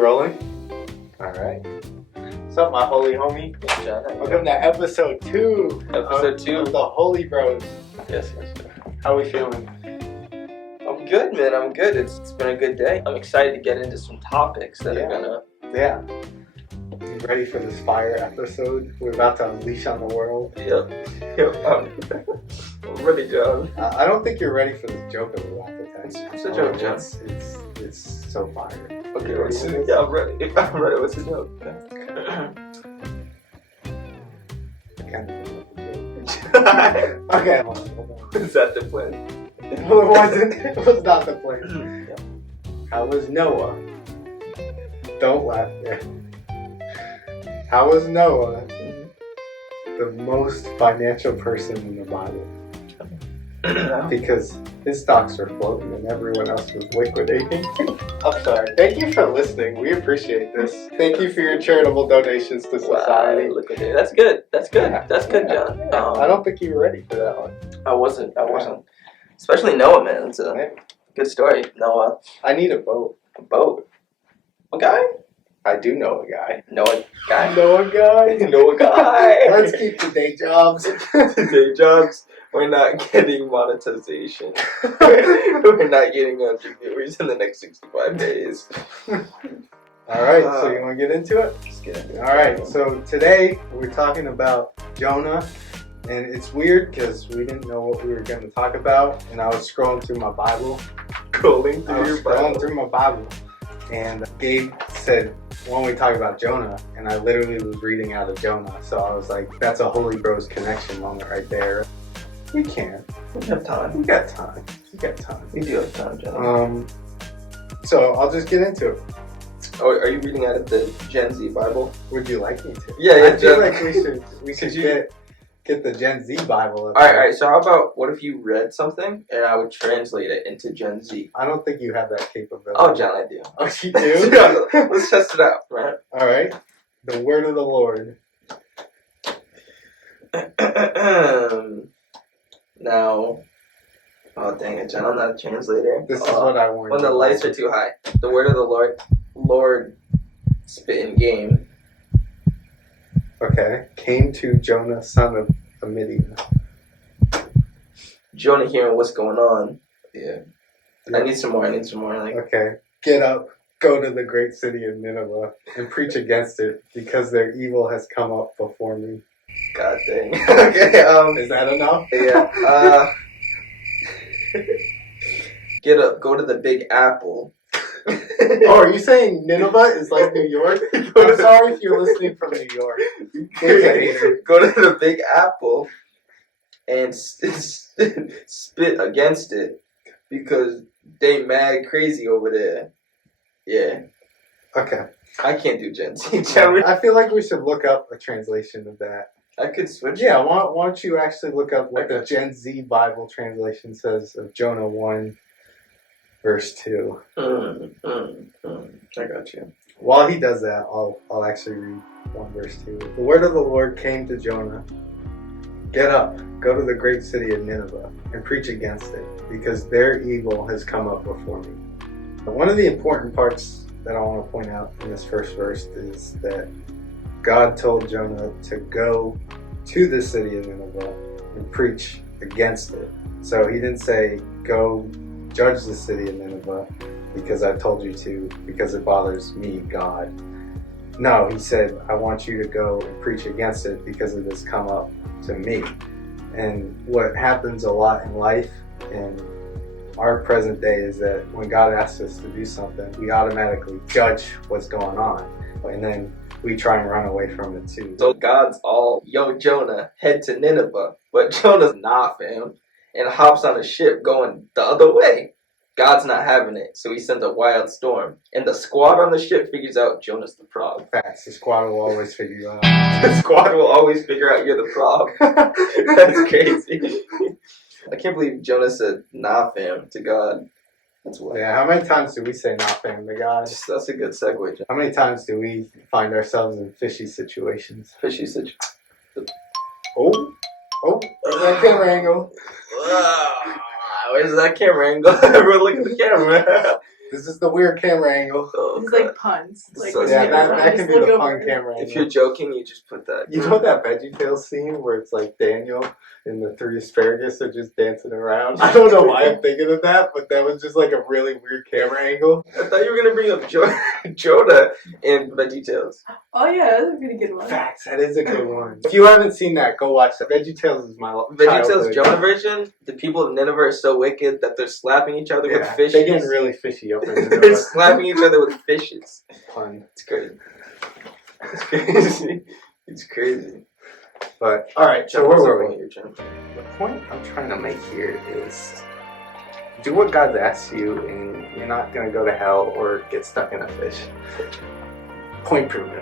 rolling? Alright. What's up, my holy homie? Hey, John. Welcome to episode 2. Episode 2 of the Holy Bros. Yes. How we feeling? I'm good, man. I'm good. It's been a good day. I'm excited to get into some topics that are gonna. Yeah. You ready for this fire episode we're about to unleash on the world? Yep. I'm ready, John. I don't think you're ready for this joke that we're about to tell. It's a joke, John. It's so fire. Okay, I'm ready. I'm ready. What's the joke? Okay, hold on. Is that the plan? No, it wasn't. It was not the plan. Yeah. How was Noah? Don't laugh there. How was Noah the most financial person in the Bible? Because his stocks were floating and everyone else was liquidating. I'm sorry. Thank you for listening. We appreciate this. Thank you for your charitable donations to society. Wow, look at it. That's good. That's good. Yeah. That's good, Yeah. John. Yeah. I don't think you were ready for that one. I wasn't. Especially Noah, man. It's a good story. Noah. I need a boat. A boat. A guy? I do know a guy. Noah guy. Know a guy. Know a guy. Let's keep the day jobs. Day jobs. We're not getting monetization. We're not getting 100 viewers in the next 65 days. Alright, so you want to get into it? Let's get into it. Alright, so today we're talking about Jonah. And it's weird because we didn't know what we were going to talk about. And I was scrolling through my Bible. Through my Bible. And Gabe said, why don't we talk about Jonah? And I literally was reading out of Jonah. So I was like, that's a Holy Bros connection moment right there. We can. We have time. We got time. We do have time, John. So I'll just get into it. Oh, are you reading out of the Gen Z Bible? Would you like me to? Yeah, I feel John. like we should get the Gen Z Bible. Alright, so how about, what if you read something and I would translate it into Gen Z? I don't think you have that capability. Oh, John, I do. Oh, you do? Let's test it out, right? Alright. The word of the Lord. Now, oh dang it, John, I'm not a translator. This is what I warned When the lights are too high. The word of the Lord spit in game. Okay. Came to Jonah, son of Amittai. Jonah hearing what's going on. Yeah. I need some more. Like, okay. Get up, go to the great city of Nineveh, and preach against it, because their evil has come up before me. God dang. Okay, Is that enough? Yeah. Get up, go to the Big Apple. Oh, are you saying Nineveh is like New York? I'm sorry if you're listening from New York. Go to the Big Apple and spit against it, because they mad crazy over there. Yeah. Okay. I can't do Gen Z. I feel like we should look up a translation of that. I could switch. Yeah, why don't you actually look up what the Gen Z Bible translation says of Jonah 1, verse 2. I got you. While he does that, I'll actually read 1 verse 2. The word of the Lord came to Jonah. Get up, go to the great city of Nineveh, and preach against it, because their evil has come up before me. One of the important parts that I want to point out in this first verse is that God told Jonah to go to the city of Nineveh and preach against it. So he didn't say, go judge the city of Nineveh because I told you to, because it bothers me, God. No, he said, I want you to go and preach against it because it has come up to me. And what happens a lot in life in our present day is that when God asks us to do something, we automatically judge what's going on. And then we try and run away from it too. So God's all, yo, Jonah, head to Nineveh. But Jonah's nah, fam, and hops on a ship going the other way. God's not having it, so he sends a wild storm. And the squad on the ship figures out Jonah's the problem. Facts. The squad will always figure you out. The squad will always figure out you're the problem. That's crazy. I can't believe Jonah said, nah, fam, to God. That's what. Yeah, how many times do we say not fam to God? That's a good segue, John. How many times do we find ourselves in fishy situations? Fishy situation. Oh, there's that camera angle. Where's that camera angle? Everyone look at the camera. This is the weird camera angle. Oh, It's God. like puns. Like So when Yeah, you that just can be look the over fun it. camera If angle. you're joking, you just put that. You know that VeggieTales scene where it's like Daniel and the 3 asparagus are just dancing around? I don't know why I'm thinking of that, but that was just like a really weird camera angle. I thought you were gonna bring up Jonah in VeggieTales. Oh yeah, that's a pretty good one. Facts, that is a good one. If you haven't seen that, go watch that. VeggieTales is my VeggieTales childhood. Jonah version. The people of Nineveh are so wicked that they're slapping each other with Yeah, fishes. they're getting really fishy up in They're there. slapping each other with fishes. Fun. It's crazy. It's crazy. It's crazy. But, alright, so John, where what's the were we? point you're trying to make? The point I'm trying to make here is do what God asks you, and you're not going to go to hell or get stuck in a fish. Point proven.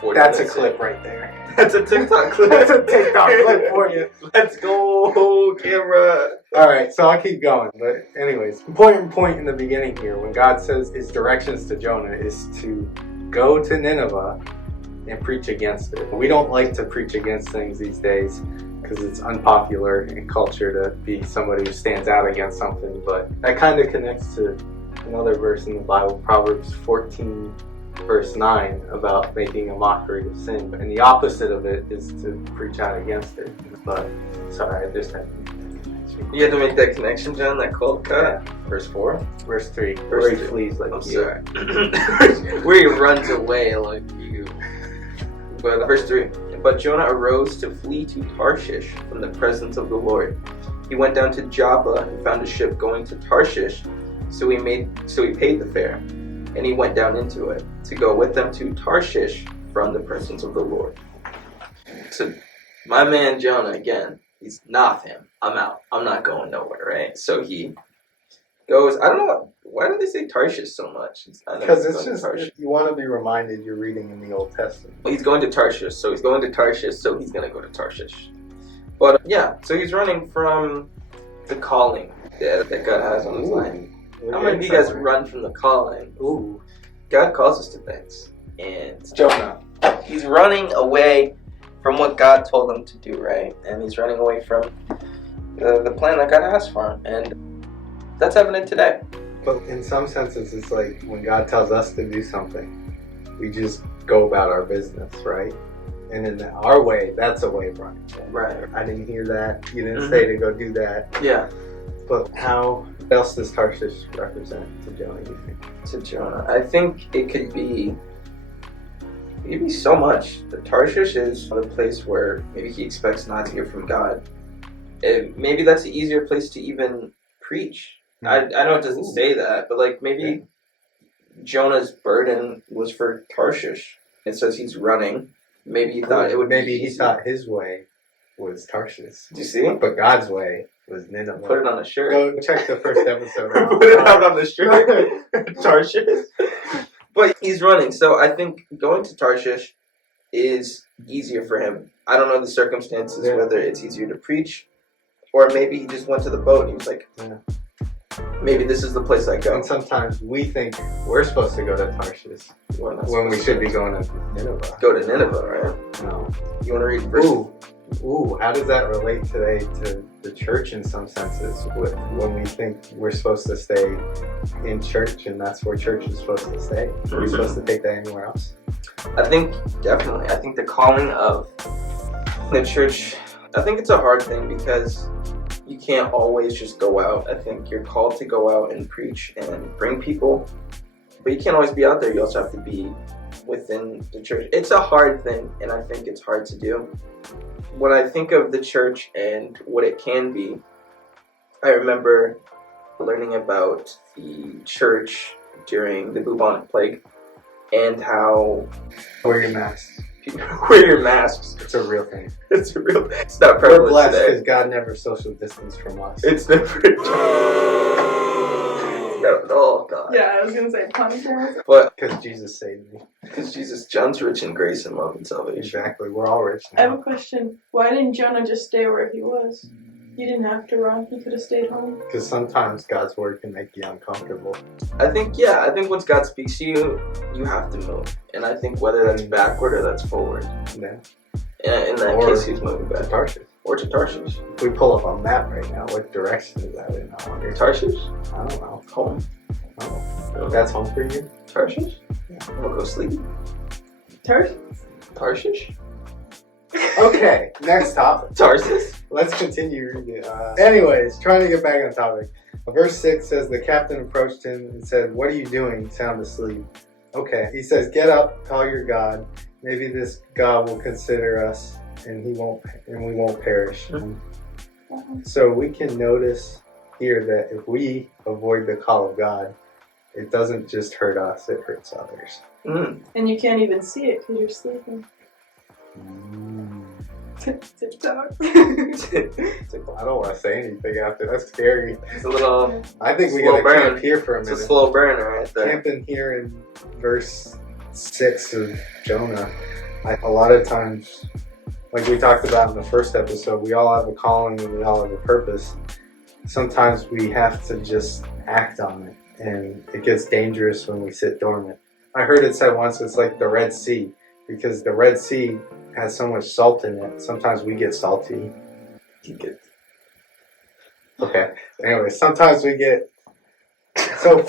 40 That's a minutes clip in. right there. That's a TikTok clip. That's a TikTok clip for you. Let's go, camera. Alright, so I'll keep going. But anyways, important point in the beginning here, when God says his directions to Jonah is to go to Nineveh and preach against it. We don't like to preach against things these days because it's unpopular in culture to be somebody who stands out against something, but that kind of connects to another verse in the Bible, Proverbs 14 verse 9, about making a mockery of sin, and the opposite of it is to preach out against it. But sorry, I just had You had to make that connection, John, that cold cut. Yeah. Verse 4. Verse 3, Verse where he 3. flees like I'm you. sorry. Where he runs away like you. But verse 3. But Jonah arose to flee to Tarshish from the presence of the Lord. He went down to Joppa and found a ship going to Tarshish, so he paid the fare, and he went down into it to go with them to Tarshish from the presence of the Lord. So my man Jonah, again, he's not him. I'm out. I'm not going nowhere, right? So he goes, I don't know, why do they say Tarshish so much? Because it's just, you want to be reminded you're reading in the Old Testament. Well, he's going to Tarshish, so he's going to Tarshish, so he's going to go to Tarshish. But yeah, so he's running from the calling that God has on his life. How many of you guys run from the calling? Ooh. God calls us to things. And Jonah, he's running away from what God told him to do, right? And he's running away from the plan that God has for him. And that's evident today. But in some senses, it's like when God tells us to do something, we just go about our business, right? And in our way, that's a way of running. Right. I didn't hear that. You didn't say to go do that. Yeah. But how else does Tarshish represent to Jonah, you think? To Jonah, I think it could be maybe so much. The Tarshish is the place where maybe he expects not to hear from God. Maybe that's the easier place to even preach. I know it doesn't say that, but like maybe Jonah's burden was for Tarshish. It says he's running. Maybe he thought it would Maybe be he easy. thought his way was Tarshish. Do you see? But God's way was Nineveh. Put it on a shirt. Go check the first episode. Put it out on the shirt. Tarshish. But he's running, so I think going to Tarshish is easier for him. I don't know the circumstances, whether it's easier to preach, or maybe he just went to the boat and he was like, maybe this is the place I go. And sometimes we think we're supposed to go to Tarshish when we should be going to Nineveh. Go to Nineveh, right? No. You want to read verse? Ooh, how does that relate today to the church in some senses? When we think we're supposed to stay in church and that's where church is supposed to stay? Are we supposed to take that anywhere else? I think, definitely. I think the calling of the church, I think it's a hard thing because you can't always just go out. I think you're called to go out and preach and bring people, but you can't always be out there. You also have to be within the church. It's a hard thing, and I think it's hard to do. When I think of the church and what it can be, I remember learning about the church during the bubonic plague and how Wear your mask. wear your masks. It's a real thing. It's real. It's not We're prevalent blessed today. because God never social distanced from us. It's never. Oh God. Yeah, I was gonna say punishment. But Because Jesus saved me. because Jesus, John's rich in grace and love and salvation. Exactly. We're all rich I have a now. question. Why didn't Jonah just stay where he was? He didn't have to run. He could have stayed home. Because sometimes God's word can make you uncomfortable. I think once God speaks to you, you have to move. And I think whether that's backward or that's forward. Yeah. In that Or case, he's moving To back. Tarshish. Or to Tarshish. If we pull up a map right now, what direction is that in? I wonder. Tarshish? I don't know. Home. Oh. That's home for you? Tarshish? I'm gonna go sleep. Tarshish? Okay, next topic. Tarsus? Let's continue reading. Anyways, trying to get back on topic. Verse 6 says, the captain approached him and said, what are you doing? Sound asleep. Okay. He says, get up, call your God. Maybe this God will consider us and we won't perish. So we can notice here that if we avoid the call of God, it doesn't just hurt us, it hurts others. And you can't even see it because you're sleeping. TikTok. I don't want to say anything after. That's scary. It's a little. I think we slow gotta burn. camp here for a minute. It's a slow burner right there. Camping here in verse 6 of Jonah. A lot of times, like we talked about in the first episode, we all have a calling and we all have a purpose. Sometimes we have to just act on it, and it gets dangerous when we sit dormant. I heard it said once, it's like the Red Sea, because the Red Sea has so much salt in it. Sometimes we get salty. Okay. Anyway, sometimes we get so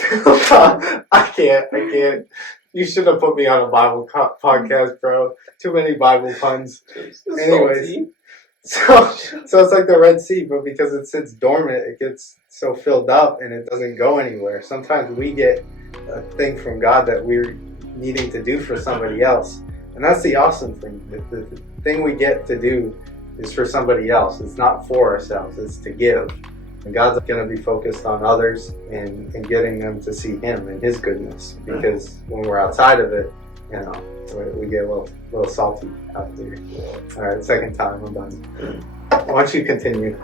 I can't. You should have put me on a Bible podcast, bro. Too many Bible puns. Anyways, so it's like the Red Sea, but because it sits dormant, it gets so filled up and it doesn't go anywhere. Sometimes we get a thing from God that we're needing to do for somebody else. And that's the awesome thing. The thing we get to do is for somebody else. It's not for ourselves. It's to give. And God's going to be focused on others and getting them to see Him and His goodness. Because when we're outside of it, we get a little salty out there. All right, second time, I'm done. Why don't you continue,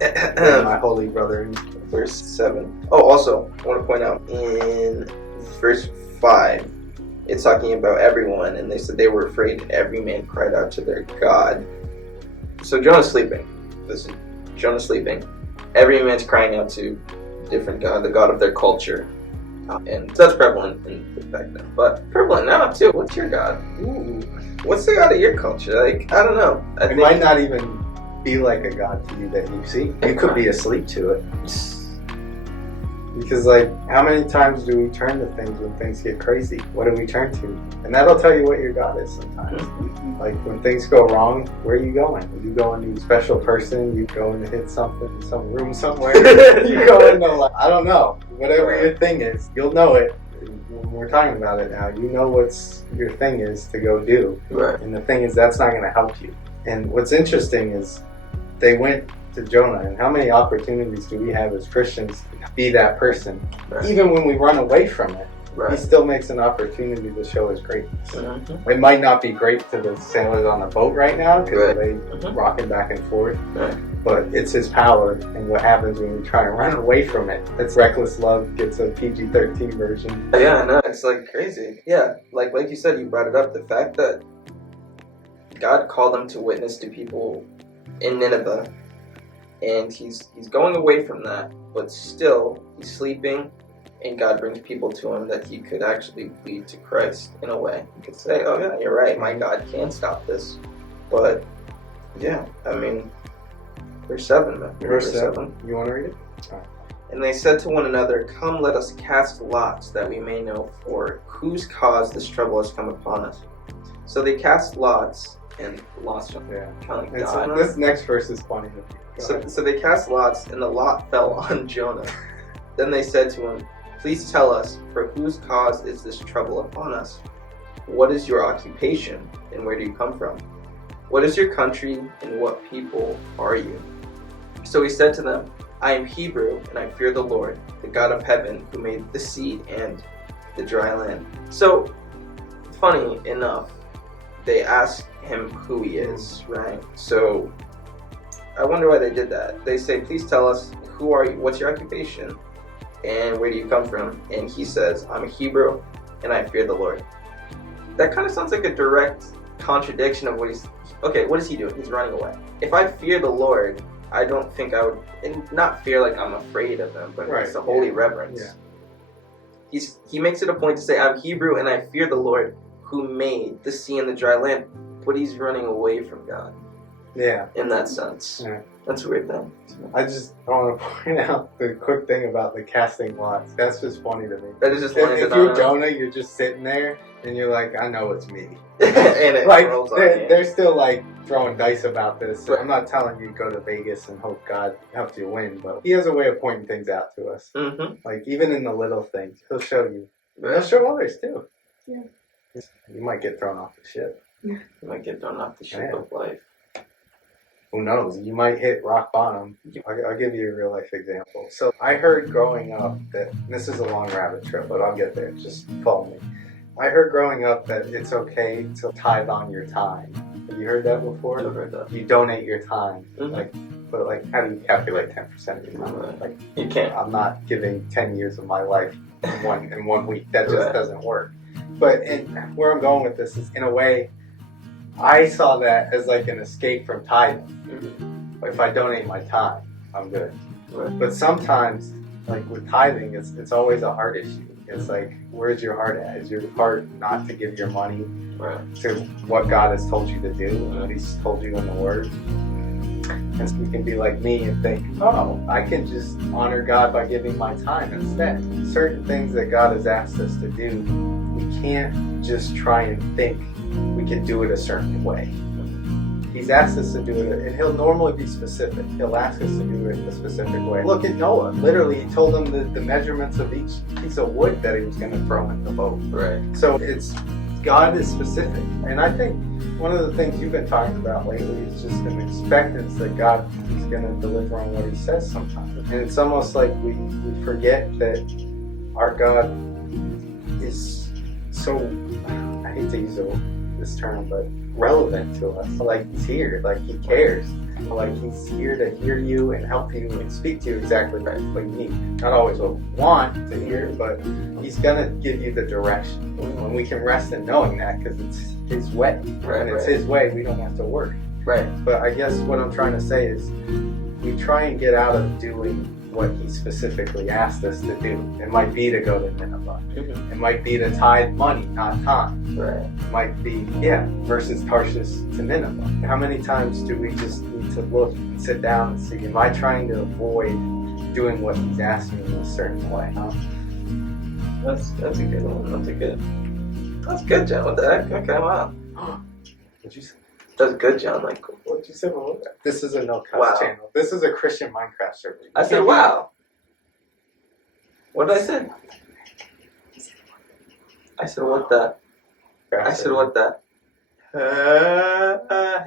my holy brother? Verse 7. Oh, also, I want to point out in verse 5, it's talking about everyone, and they said they were afraid, and every man cried out to their God. So Jonah's sleeping. This is Jonah sleeping. Every man's crying out to a different God, the God of their culture. And that's prevalent back then. But prevalent now, too. What's your God? Ooh. What's the God of your culture? Like, I don't know. It might not even be like a God to you that you see. You could be asleep to it. Because, how many times do we turn to things when things get crazy? What do we turn to? And that'll tell you what your God is sometimes. When things go wrong, where are you going? Are you going to a special person? You going to hit something in some room somewhere? You going to, I don't know. Whatever your thing is, you'll know it. When we're talking about it now, you know what's your thing is to go do. Right. And the thing is, that's not going to help you. And what's interesting is they went to Jonah, and how many opportunities do we have as Christians to be that person? Right. Even when we run away from it, right. He still makes an opportunity to show His greatness. Mm-hmm. It might not be great to the sailors on the boat right now because right. they rocking back and forth, right. But it's His power, and what happens when we try to run away from it. It's reckless love gets a PG-13 version. Yeah, I know, it's crazy. Yeah, like you said, you brought it up, the fact that God called them to witness to people in Nineveh. And he's going away from that, but still he's sleeping, and God brings people to him that he could actually lead to Christ in a way. He could say, "Oh yeah, you're right. My God can stop this." But yeah, I mean, verse 7. Man. Verse 7. You want to read it? Right. And they said to one another, "Come, let us cast lots, that we may know for whose cause this trouble has come upon us." So they cast lots, and lots of kind of God. This next verse is funny. So they cast lots, and the lot fell on Jonah. Then they said to him, "Please tell us, for whose cause is this trouble upon us? What is your occupation, and where do you come from? What is your country, and what people are you?" So he said to them, "I am Hebrew, and I fear the Lord, the God of heaven, who made the sea and the dry land." So, funny enough, they asked him who he is, right? So I wonder why they did that. They say, "Please tell us, who are you? What's your occupation? And where do you come from?" And he says, "I'm a Hebrew, and I fear the Lord." That kind of sounds like a direct contradiction of what he's... Okay, what is he doing? He's running away. If I fear the Lord, I don't think I would... And not fear like I'm afraid of him, but it's a holy reverence. Yeah. He makes it a point to say, "I'm Hebrew, and I fear the Lord, who made the sea and the dry land." But he's running away from God. Yeah. in that sense. Yeah. That's a weird thing. I want to point out the quick thing about the casting lots. That's just funny to me. That is just If you're Jonah, you're just sitting there and you're like, I know it's me. and it Like rolls on they're still like throwing dice about this. Right. I'm not telling you to go to Vegas and hope God helps you win, but He has a way of pointing things out to us. Mm-hmm. Like even in the little things, He'll show you. Right. He'll show others too. Yeah. You might get thrown off the ship. You might get thrown off the ship of life. Who knows? You might hit rock bottom. I'll give you a real life example. So I heard growing up that, this is a long rabbit trail, but I'll get there. Just follow me. I heard growing up that it's okay to tithe on your time. Have you heard that before? I've heard that. You donate your time. Mm-hmm. But how do you calculate 10% of your time? Like You can't. I'm not giving 10 years of my life in one week. That just Right. doesn't work. But where I'm going with this is, in a way, I saw that as like an escape from tithing. Mm-hmm. If I donate my time, I'm good. Right. But sometimes, like with tithing, it's always a heart issue. It's like, where's your heart at? Is your heart not to give your money Right. to what God has told you to do and what He's told you in the Word? And so you can be like me and think, oh, I can just honor God by giving my time instead. Certain things that God has asked us to do, we can't just try and think we can do it a certain way. He's asked us to do it, and He'll normally be specific. He'll ask us to do it a specific way. Look at Noah. Literally, He told him the measurements of each piece of wood that he was going to throw in the boat. Right. So God is specific. And I think one of the things you've been talking about lately is just an expectance that God is going to deliver on what He says sometimes. And it's almost like we forget that our God is so, I hate to use this term, but relevant to us. Like He's here, like He cares. Like He's here to hear you and help you and speak to you exactly what you need. Not always what we want to hear, but He's going to give you the direction. And we can rest in knowing that because it's His way. Right, And it's His way, we don't have to worry. Right. But I guess what I'm trying to say is we try and get out of doing what He specifically asked us to do. It might be to go to Nineveh. Mm-hmm. It might be to tithe money, not time. Right. It might be, versus Tarshish to Nineveh. How many times do we just need to look and sit down and see, am I trying to avoid doing what He's asked me in a certain way? Huh? That's a good one. That's good, John. What the heck? Okay, wow. What'd you say? That's good, John. Like, What'd you say? This is a no cuss Wow. channel. This is a Christian Minecraft server. I said, wow. What did I say? I said, what the? I said, what the?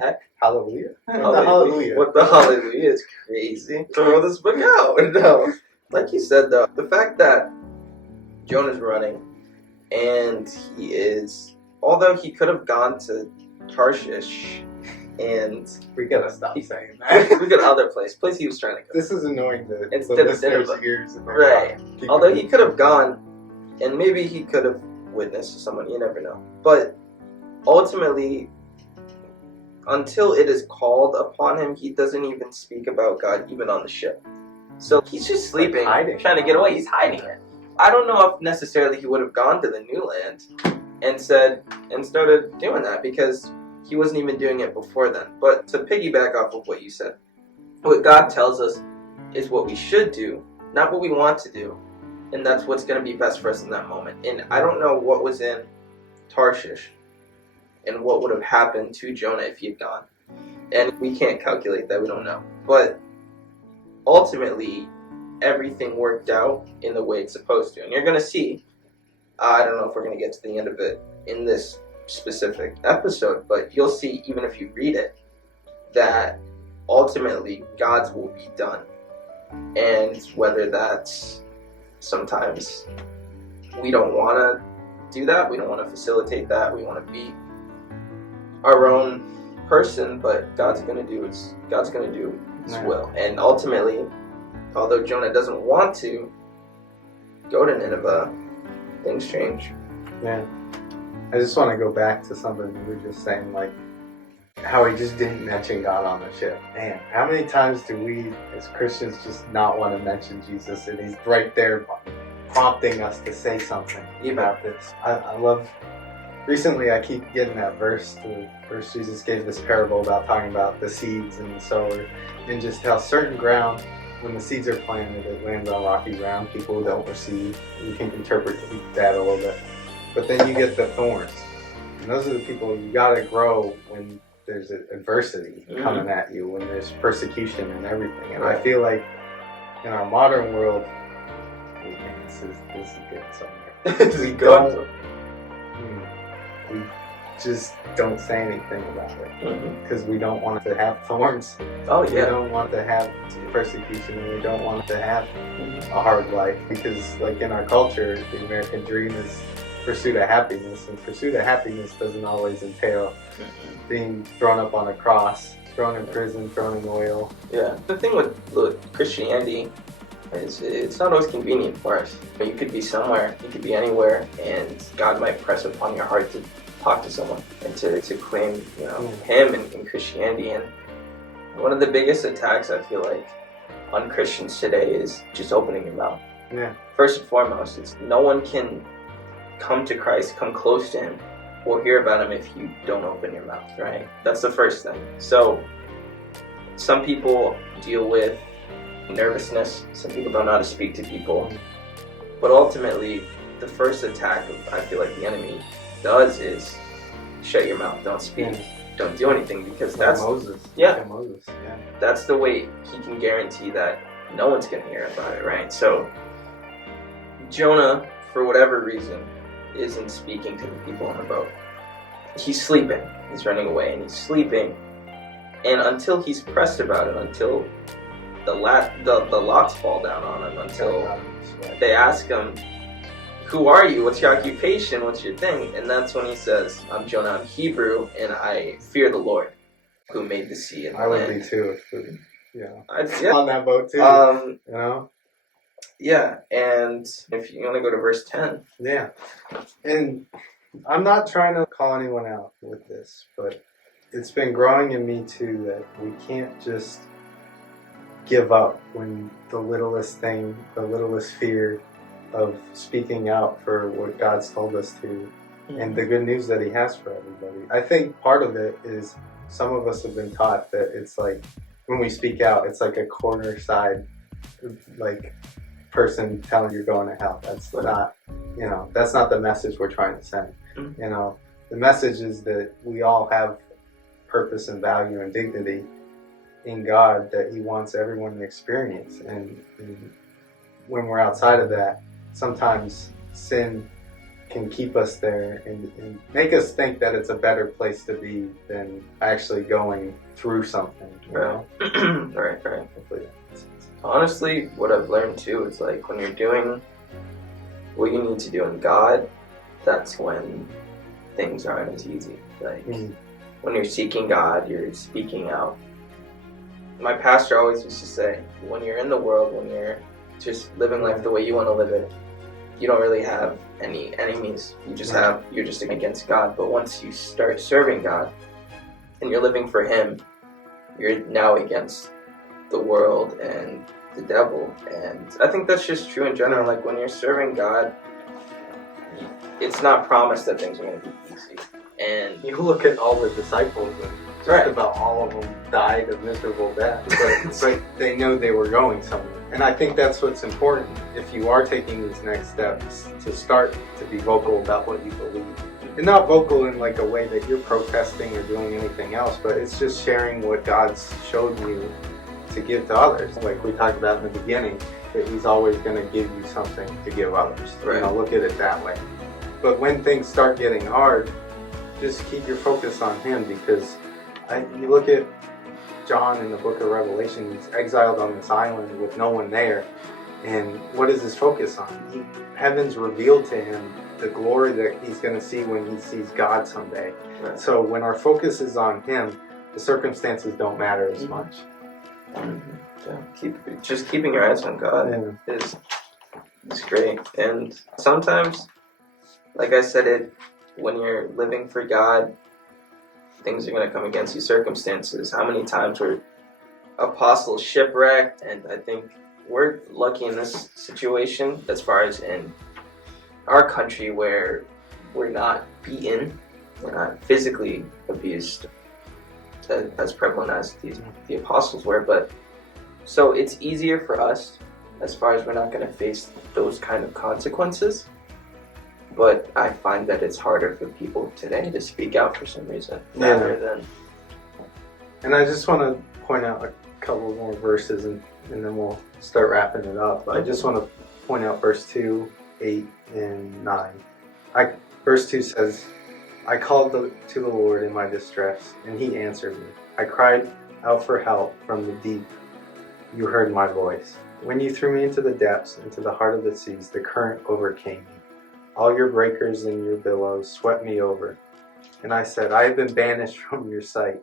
Heck? Hallelujah? What the hallelujah? What the hallelujah is crazy. Throw this book out. No. Like you said, though, the fact that Jonah's running and he is, although he could have gone to Tarshish and We gotta stop saying that. we got other place he was trying to go. This is annoying the Instead of listeners' Nineveh. ears. And their Right. mind. Keep Although going. he could have gone, and maybe he could have witnessed to someone, you never know. But ultimately, until it is called upon him, he doesn't even speak about God, even on the ship. So he's just sleeping, hiding. trying to get away. He's hiding it. I don't know if necessarily he would have gone to the new land and started doing that, because he wasn't even doing it before then. But to piggyback off of what you said, what God tells us is what we should do, not what we want to do. And that's what's going to be best for us in that moment. And I don't know what was in Tarshish and what would have happened to Jonah if he had gone. And we can't calculate that, we don't know. But ultimately, everything worked out in the way it's supposed to. And you're going to see, I don't know if we're going to get to the end of it in this specific episode, but you'll see, even if you read it, that ultimately God's will be done. And whether that's sometimes we don't want to do that, we don't want to facilitate that, we want to be our own person, but God's going to do His will. And ultimately, although Jonah doesn't want to go to Nineveh, things change. Yeah. I just want to go back to something you were just saying, like how he just didn't mention God on the ship. Man, how many times do we as Christians just not want to mention Jesus, and He's right there prompting us to say something about this? I love recently I keep getting that verse where Jesus gave this parable about talking about the seeds and the sower, and just how certain ground, when the seeds are planted, it lands on rocky ground. People don't receive. You can interpret that a little bit. But then you get the thorns. And those are the people you gotta grow when there's adversity coming at you, when there's persecution and everything. And I feel like in our modern world, this is getting somewhere. We just don't say anything about it because we don't want to have thorns. Oh yeah. We don't want to have persecution, and we don't want to have a hard life, because like in our culture, the American dream is pursuit of happiness, and pursuit of happiness doesn't always entail being thrown up on a cross, thrown in prison, thrown in oil. Yeah. The thing with Christianity is it's not always convenient for us. You could be somewhere, you could be anywhere, and God might press upon your heart to talk to someone and to claim, Him in Christianity. And one of the biggest attacks I feel like on Christians today is just opening your mouth. Yeah. First and foremost, it's no one can come to Christ, come close to Him, or hear about Him if you don't open your mouth, right? That's the first thing. So some people deal with nervousness, some people don't know how to speak to people, but ultimately the first attack I feel like the enemy does is shut your mouth, don't speak, don't do anything, because that's Moses. Moses. That's the way he can guarantee that no one's gonna hear about it, right? So Jonah, for whatever reason, isn't speaking to the people on the boat. He's sleeping, he's running away, and he's sleeping, and until he's pressed about it, until the lots fall down on him, until they ask him, who are you? What's your occupation? What's your thing? And that's when he says, I'm Jonah, I'm Hebrew, and I fear the Lord, who made the sea and the land. I would be too, on that boat too. Yeah, and if you want to go to verse 10. Yeah, and I'm not trying to call anyone out with this, but it's been growing in me too that we can't just give up when the littlest thing, the littlest fear of speaking out for what God's told us to, and the good news that He has for everybody. I think part of it is some of us have been taught that it's like when we speak out, it's like a corner side, like person telling you're going to hell. That's not, that's not the message we're trying to send. The message is that we all have purpose and value and dignity in God that He wants everyone to experience, and when we're outside of that, sometimes sin can keep us there and make us think that it's a better place to be than actually going through something. Right. Honestly, what I've learned too is like when you're doing what you need to do in God, that's when things aren't as easy. Like when you're seeking God, you're speaking out. My pastor always used to say, when you're in the world, when you're just living life the way you want to live it, you don't really have any enemies. You're just against God. But once you start serving God and you're living for Him, you're now against the world and the devil. And I think that's just true in general. Like when you're serving God, it's not promised that things are going to be easy. And you look at all the disciples, and just about all of them died a miserable death, but they know they were going somewhere. And I think that's what's important if you are taking these next steps, to start to be vocal about what you believe. And not vocal in like a way that you're protesting or doing anything else, but it's just sharing what God's showed you to give to others. Like we talked about in the beginning, that He's always going to give you something to give others. Look at it that way. But when things start getting hard, just keep your focus on Him, because you look at John in the book of Revelation, he's exiled on this island with no one there. And what is his focus on? Heaven's revealed to him the glory that he's going to see when he sees God someday. Right. So when our focus is on Him, the circumstances don't matter as much. Yeah. Keeping your eyes on God is great. And sometimes, like I said, when you're living for God, things are going to come against you, circumstances. How many times were apostles shipwrecked? And I think we're lucky in this situation as far as in our country where we're not beaten, we're not physically abused as prevalent as the apostles were, but so it's easier for us as far as we're not going to face those kind of consequences. But I find that it's harder for people today to speak out for some reason rather than. And I just want to point out a couple more verses and then we'll start wrapping it up. I just want to point out verse 2, 8, and 9. Verse 2 says, I called to the Lord in my distress, and he answered me. I cried out for help from the deep. You heard my voice. When you threw me into the depths, into the heart of the seas, the current overcame me. All your breakers and your billows swept me over. And I said, I have been banished from your sight,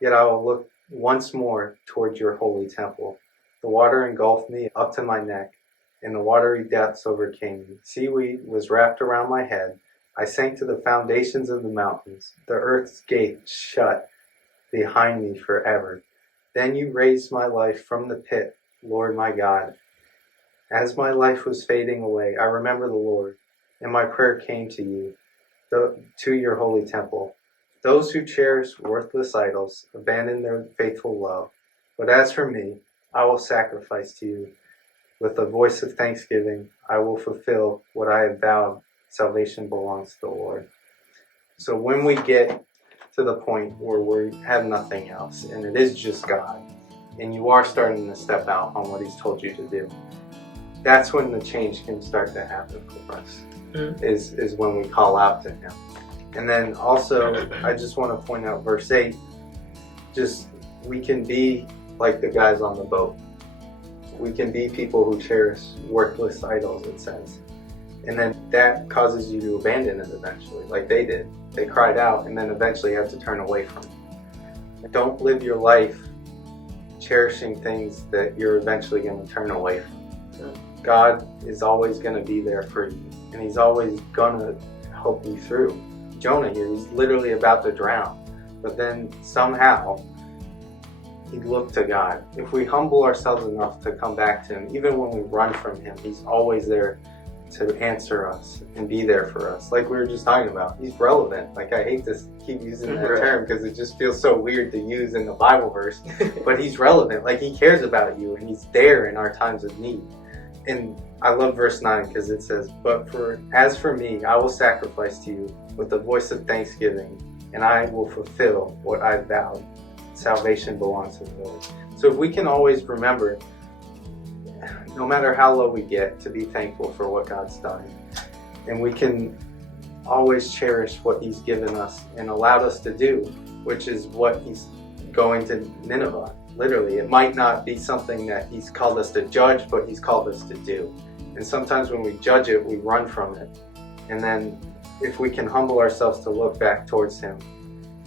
yet I will look once more toward your holy temple. The water engulfed me up to my neck, and the watery depths overcame me. Seaweed was wrapped around my head. I sank to the foundations of the mountains. The earth's gate shut behind me forever. Then you raised my life from the pit, Lord my God. As my life was fading away, I remember the Lord, and my prayer came to you, to your holy temple. Those who cherish worthless idols abandon their faithful love. But as for me, I will sacrifice to you. With a voice of thanksgiving, I will fulfill what I have vowed. Salvation belongs to the Lord. So when we get to the point where we have nothing else, and it is just God, and you are starting to step out on what he's told you to do, that's when the change can start to happen for us, is when we call out to him. And then also, I just want to point out verse 8, just we can be like the guys on the boat. We can be people who cherish worthless idols, it says. And then that causes you to abandon it eventually, like they did. They cried out and then eventually had to turn away from it. Don't live your life cherishing things that you're eventually going to turn away from. God is always going to be there for you, and he's always going to help you through. Jonah here, he's literally about to drown, but then somehow he looked to God. If we humble ourselves enough to come back to him, even when we run from him, he's always there to answer us and be there for us. Like we were just talking about, he's relevant. Like I hate to keep using that term because it just feels so weird to use in the Bible verse, but he's relevant. Like he cares about you and he's there in our times of need. And I love verse 9 because it says, as for me, I will sacrifice to you with the voice of thanksgiving, and I will fulfill what I vowed. Salvation belongs to the Lord. So if we can always remember, no matter how low we get, to be thankful for what God's done. And we can always cherish what he's given us and allowed us to do, which is what he's going to Nineveh. Literally, it might not be something that he's called us to judge, but he's called us to do. And sometimes when we judge it, we run from it. And then if we can humble ourselves to look back towards him,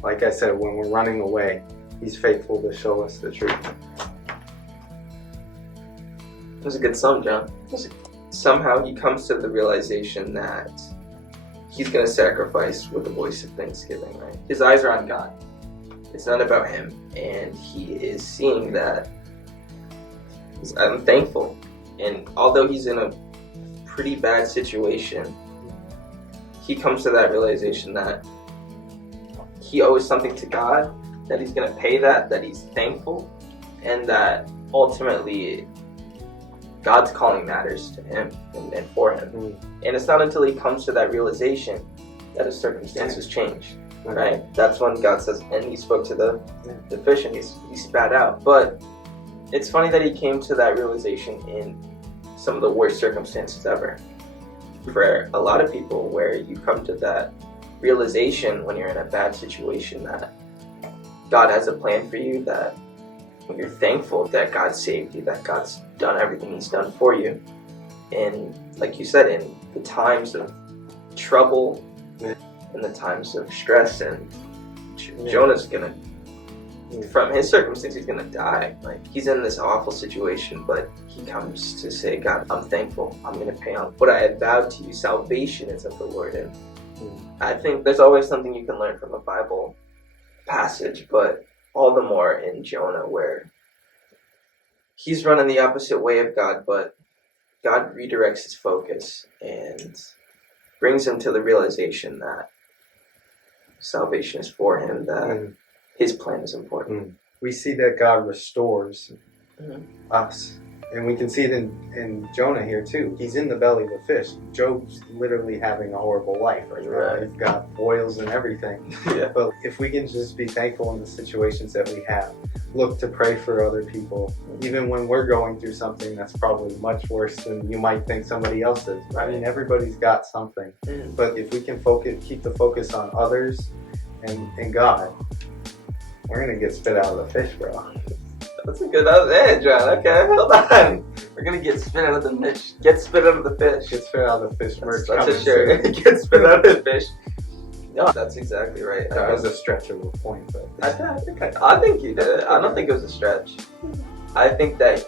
like I said, when we're running away, he's faithful to show us the truth. That's a good sum, John. Somehow he comes to the realization that he's going to sacrifice with a voice of thanksgiving, right? His eyes are on God. It's not about him. And he is seeing that I'm thankful. And although he's in a pretty bad situation, he comes to that realization that he owes something to God, that he's going to pay that he's thankful, and that ultimately God's calling matters to him and for him. And it's not until he comes to that realization that his circumstances change, right? That's when God says, and he spoke to the fish and he spat out. But it's funny that he came to that realization in some of the worst circumstances ever. For a lot of people, where you come to that realization when you're in a bad situation that God has a plan for you, that you're thankful that God saved you, that God's done everything he's done for you. And like you said, in the times of trouble, in the times of stress, and Jonah's gonna, from his circumstance, he's gonna die. Like he's in this awful situation, but he comes to say, God, I'm thankful. I'm gonna pay on what I had vowed to you. Salvation is of the Lord. And I think there's always something you can learn from a Bible passage, but all the more in Jonah, where he's running the opposite way of God, but God redirects his focus, and brings him to the realization that salvation is for him, that his plan is important. We see that God restores us. And we can see it in Jonah here too. He's in the belly of the fish. Job's literally having a horrible life right now. Right. He's got boils and everything. Yeah. But if we can just be thankful in the situations that we have, look to pray for other people, even when we're going through something that's probably much worse than you might think somebody else is. I mean, everybody's got something. But if we can keep the focus on others and God, we're going to get spit out of the fish, bro. That's a good edge, John. Okay, hold on. We're gonna get spit out of the fish. Get spit out of the fish. Get spit out of the fish merch. That's a shirt. Get spit out of the fish. No, that's exactly right. That was a stretch of a point, but I think you did it. I don't think it was a stretch. I think that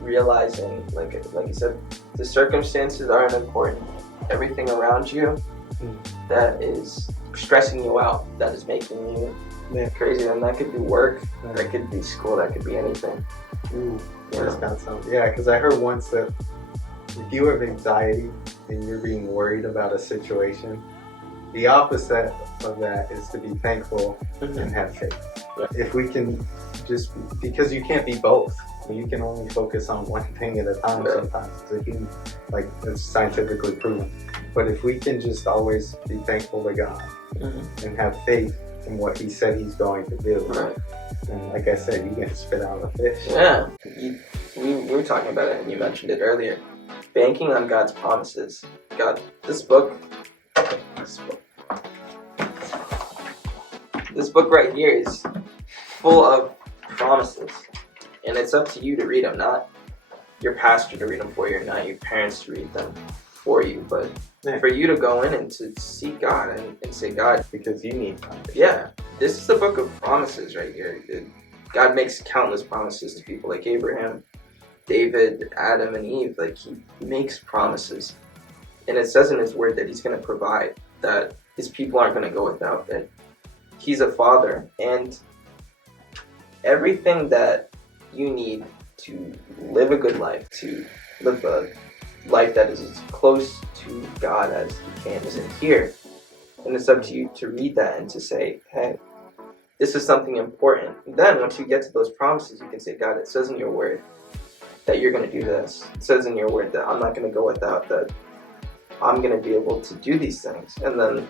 realizing, like you said, the circumstances aren't important. Everything around you that is stressing you out, that is making you crazy, and that could be work, that could be school, that could be anything. Yeah, because I heard once that if you have anxiety and you're being worried about a situation, the opposite of that is to be thankful and have faith. If we can just, because you can't be both. You can only focus on one thing at a time sometimes. It's scientifically proven. But if we can just always be thankful to God and have faith in what He said He's going to do, and like I said, you can spit out a fish. Yeah, we were talking about it, and you mentioned it earlier. Banking on God's promises. God, this book right here is full of promises, and it's up to you to read them, not your pastor to read them for you, not your parents to read them for you, but for you to go in and to seek God and say, God, because you need God. Yeah, this is the book of promises right here. God makes countless promises to people like Abraham, David, Adam, and Eve. Like, He makes promises, and it says in His word that He's going to provide, that His people aren't going to go without, that He's a father, and everything that you need to live a good life, to live a life that is as close to God as you can, is in here. And it's up to you to read that and to say, hey, this is something important. And then once you get to those promises, you can say, God, it says in your word that you're going to do this. It says in your word that I'm not going to go without, that I'm going to be able to do these things. And then,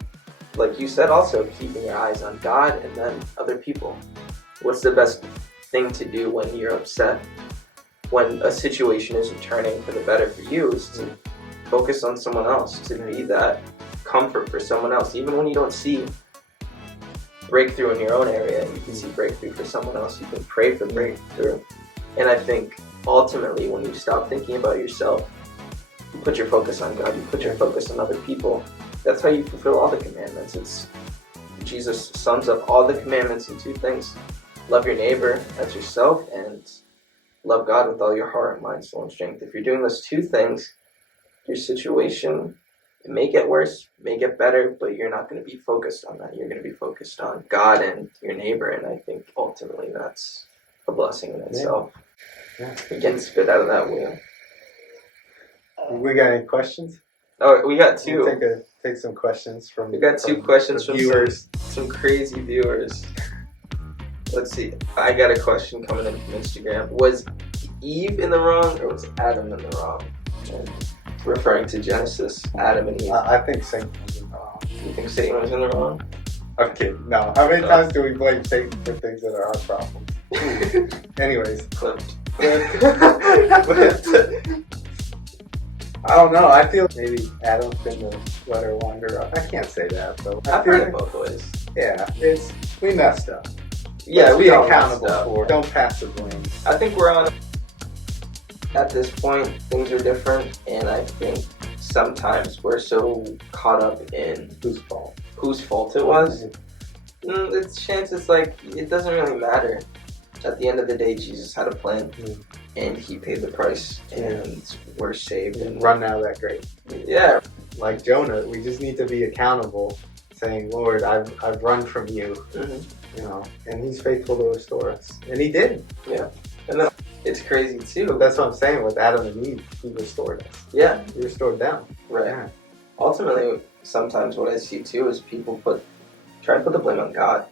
like you said, also keeping your eyes on God and then other people. What's the best thing to do when you're upset, when a situation isn't turning for the better for you, is to focus on someone else, to be that comfort for someone else. Even when you don't see breakthrough in your own area, you can see breakthrough for someone else. You can pray for breakthrough. And I think ultimately when you stop thinking about yourself, you put your focus on God, you put your focus on other people. That's how you fulfill all the commandments. Jesus sums up all the commandments in two things. Love your neighbor as yourself, and love God with all your heart, mind, soul, and strength. If you're doing those two things, your situation, it may get worse, may get better, but you're not going to be focused on that. You're going to be focused on God and your neighbor, and I think ultimately that's a blessing in itself. You're getting spit out of that wheel. We got any questions? Oh, we got two. We'll take some questions from. We got two questions from viewers. Some crazy viewers. Let's see. I got a question coming in from Instagram. Was Eve in the wrong, or was Adam in the wrong? And referring to Genesis, Adam and Eve. I think Satan was in the wrong. You think Satan was in the wrong? I'm kidding. No. How many times do we blame Satan for things that are our problems? Anyways. Clipped. I don't know. I feel maybe Adam's been the let her wander up. I can't say that, though. I've heard it both ways. Yeah, we messed up. Yeah, Let's we be all accountable messed up. for it. Don't pass the blame. I think we're on. At this point, things are different, and I think sometimes we're so caught up in whose fault it was. It's like it doesn't really matter. At the end of the day, Jesus had a plan, and He paid the price, and we're saved. And run out of that grave. Yeah. Like Jonah, we just need to be accountable, saying, Lord, I've run from you, you know, and He's faithful to restore us. And He did. Yeah. And then it's crazy too. But that's what I'm saying with Adam and Eve. He restored us. Yeah. He restored them. Right. Yeah. ultimately, sometimes what I see too is people try to put the blame on God.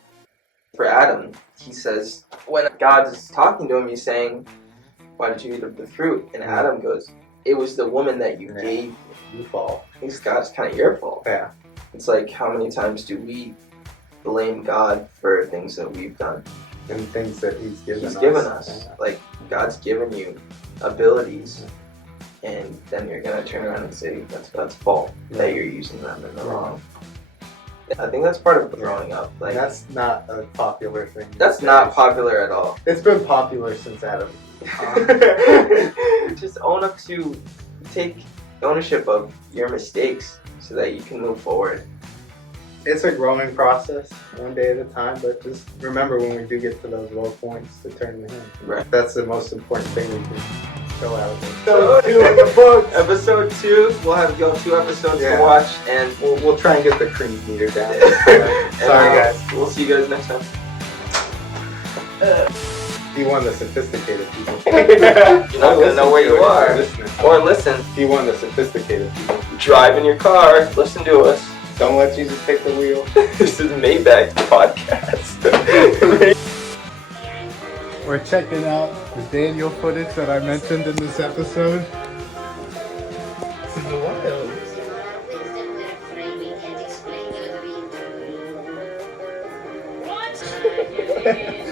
For Adam, he says, when God is talking to him, he's saying, why did you eat of the fruit? And Adam goes, it was the woman that you gave me. You fall. It's God's kind of your fault. Yeah. It's like, how many times do we blame God for things that we've done? And things that He's given us. Yeah. Like, God's given you abilities, and then you're going to turn around and say that's God's fault that you're using them in the wrong. I think that's part of growing up. Like, that's not a popular thing. That's not popular at all. It's been popular since Adam. Just take ownership of your mistakes so that you can move forward. It's a growing process, one day at a time, but just remember when we do get to those low points to turn to Him. Right. That's the most important thing we can throw out there. So, 2 in the books. Episode 2, we'll have y'all 2 episodes to watch, and we'll try and get the cream meter down. Sorry guys. We'll see you guys next time. Be one of the sophisticated people. You're not gonna know where you are. Or listen. Be one of the sophisticated people. Drive in your car. Listen to us. Don't let Jesus take the wheel. This is Maybach Podcast. We're checking out the Daniel footage that I mentioned in this episode. This is wild.